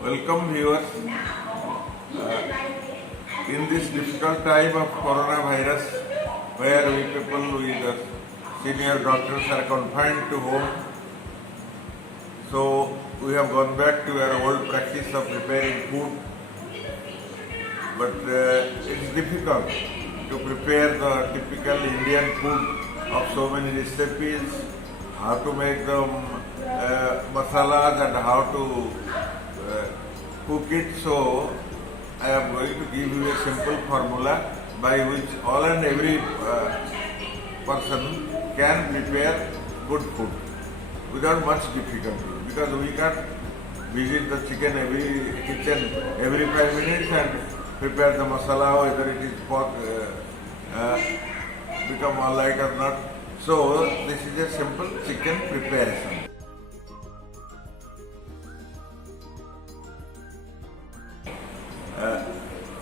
Welcome viewers. In this difficult time of coronavirus, where we people with senior doctors are confined to home, so we have gone back to our old practice of preparing food. But it's difficult to prepare the typical Indian food of so many recipes, how to make the masalas and how to cook it. So I am going to give you a simple formula by which all and every person can prepare good food without much difficulty, because we can't visit the kitchen every 5 minutes and prepare the masala, whether it is pork become alright or not. So this is a simple chicken preparation.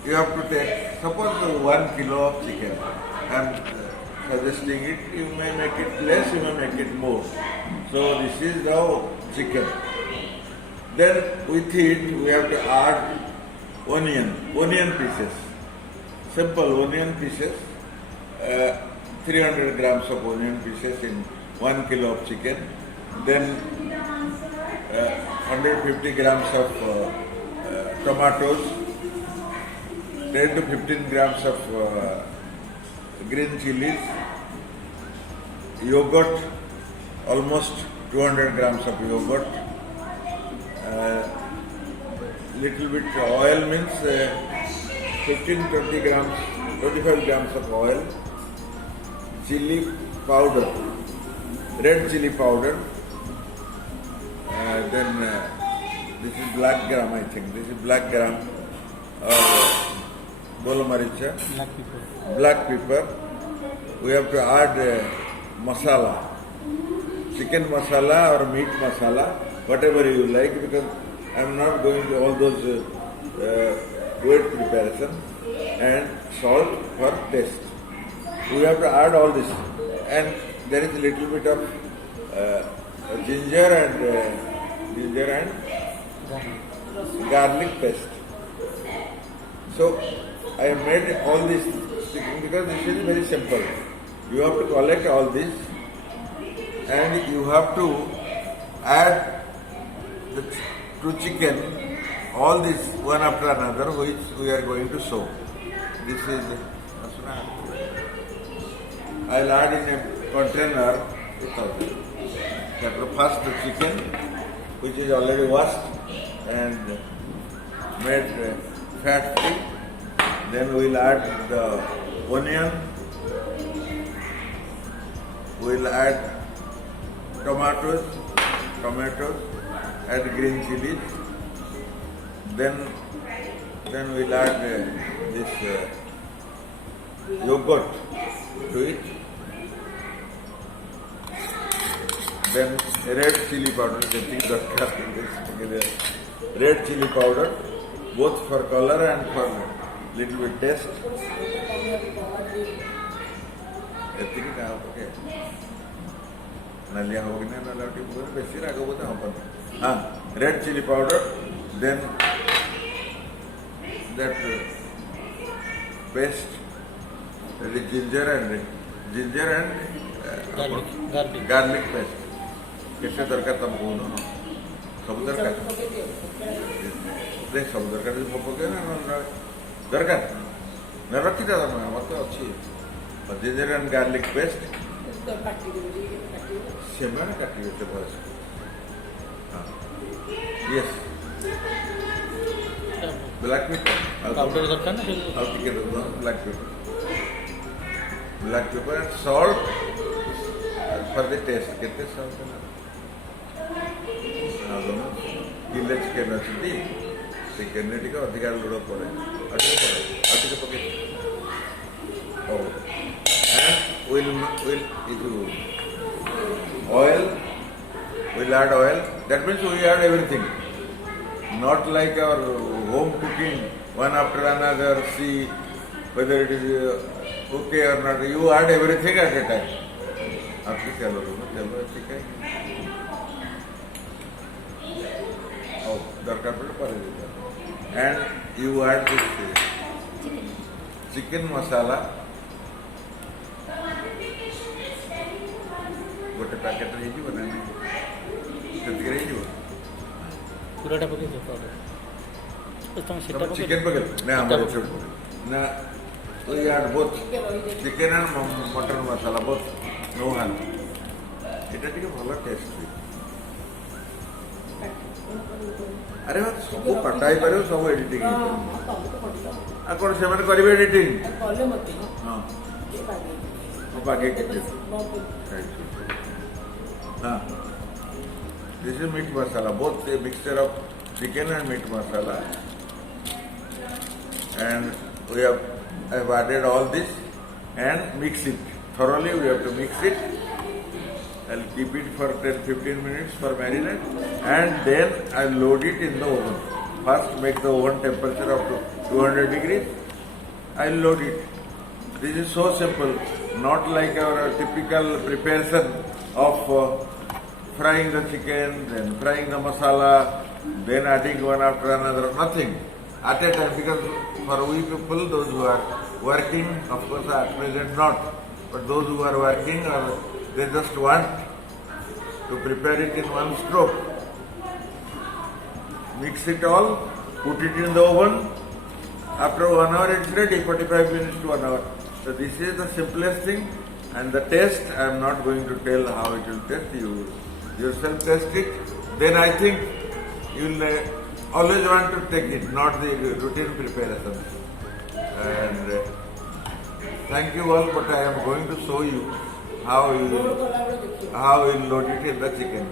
You have to take, suppose 1 kilo of chicken. I am suggesting it, you may make it less, you may make it more. So this is the chicken. Then with it we have to add onion pieces, simple onion pieces, 300 grams of onion pieces in 1 kilo of chicken. Then 150 grams of tomatoes, 10 to 15 grams of green chilies, yogurt, almost 200 grams of yogurt, little bit oil, means 15-20 grams, 25 grams of oil, chili powder, red chili powder, then this is black gram, I think, this is black gram, bolo maricha, black pepper. We have to add masala, chicken masala or meat masala, whatever you like, because I am not going to all those weight preparation, and salt for taste. We have to add all this, and there is a little bit of ginger and garlic paste. So I have made all this because this is very simple. You have to collect all this, and you have to add to chicken all this one after another, which we are going to soak. This is, I'll add in a container without it. First the chicken, which is already washed and made fat free. Then we'll add the onion, we'll add tomatoes, add green chilies, then we'll add this yogurt to it, then red chili powder, red chili powder, both for color and for little bit taste. Red chili powder, then that paste, that is ginger and garlic paste. कितने दरकार तब कौन हो? सब दरकार. देख सब दरकार जो पपके ना दरकार. मैं रखी था मैं मतलब अच्छी. Ginger and garlic paste. Semen काटी हुई है बस. Yes. Black pepper. Powder दरकार ना? I'll take it with black pepper. Black pepper and salt for the taste. कितने salt है ना? किले चिकन अच्छी चिकन ने टिका अधिकार लुड़ा पड़े अधिक पके and we'll add oil. That means we add everything, not like our home cooking, one after another, see whether it is okay or not. You add everything at a time. आपकी चलो ठीक है. दरकार पड़े पर and you add this chicken masala गोटे packet रही जी बना कितने रही जी पूरा डब्बा के देखो तो तुम सेट अप चिकन पकड़ ना हमारे छोड़ ना तो यार बहुत चिकन एंड मटन मसाला बहुत नो हान এটা টিকে ভালো টেস্ট হয় আরে বাবা সব পাটাই পারে সব এডিটিং আর কোন সেমানে করিবে এডিটিং কলে মতে হ্যাঁ বাগে কেটে हाँ, this is meat masala, both a mixture of chicken and meat masala, and we have added all this and mix it thoroughly. We have to mix it. I'll keep it for 10-15 minutes for marinade, and then I'll load it in the oven. First, make the oven temperature up to 200 degrees. I'll load it. This is so simple, not like our typical preparation of frying the chicken, then frying the masala, then adding one after another, nothing. At a time, because for we people, those who are working, of course at present not, but those who are working, they just want to prepare it in one stroke. Mix it all, put it in the oven, after 1 hour it's ready, 45 minutes to 1 hour. So this is the simplest thing, and the taste, I am not going to tell how it will taste. You yourself test it. Then I think you will always want to take it, not the routine preparation. And thank you all, but I am going to show you how you load it in the chicken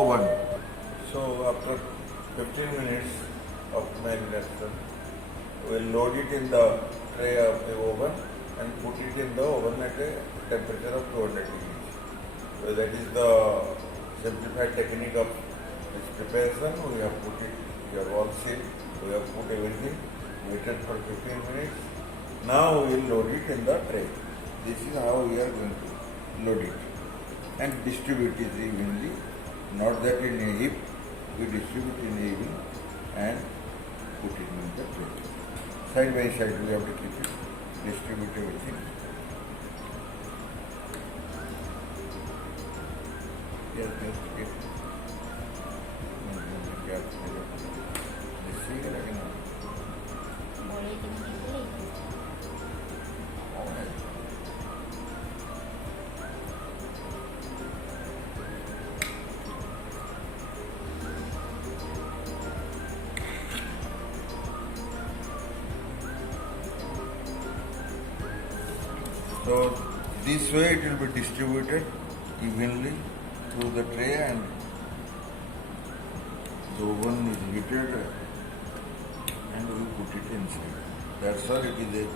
oven. So after 15 minutes of marination, we will load it in the tray of the oven and put it in the oven at a temperature of 200 degrees. So that is the simplified technique of this preparation. We have put it, we have all seen, we have put everything, waited for 15 minutes. Now we will load it in the tray. This is how we are going to load it and distribute it evenly. Not that in a heap, we distribute in a heap and put it in the tray. Side by side we have to keep it, distribute everything. Yes. So this way it will be distributed evenly through the tray, and the oven is heated and we put it inside. That's all. It is a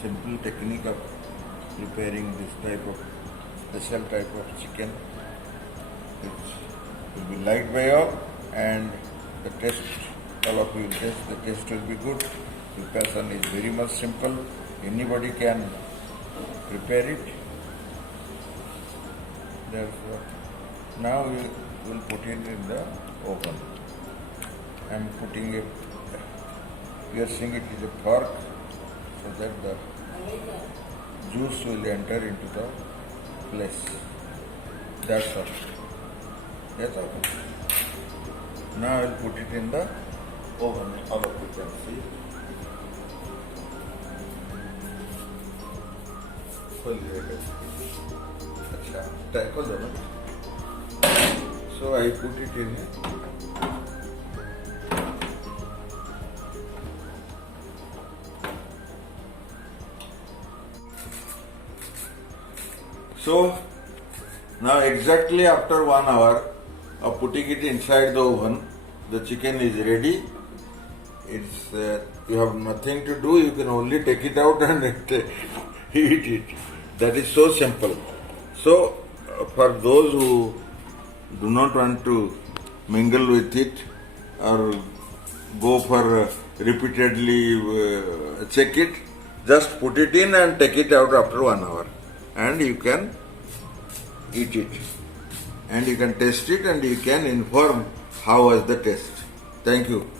simple technique of preparing this type of special type of chicken. It will be liked by all, and the taste, all of you will taste, the taste will be good. Preparation is very much simple. Anybody can prepare it. Therefore, now we will put it in the oven. I am putting a piercing it with a fork so that the juice will enter into the place. That's all. That's all. Now I will put it in the oven. All of you can see. So I put it in. So now exactly after 1 hour of putting it inside the oven, the chicken is ready. It's you have nothing to do. You can only take it out and eat it. That is so simple. So for those who do not want to mingle with it or go for repeatedly check it, just put it in and take it out after 1 hour, and you can eat it, and you can taste it, and you can inform how was the taste. Thank you.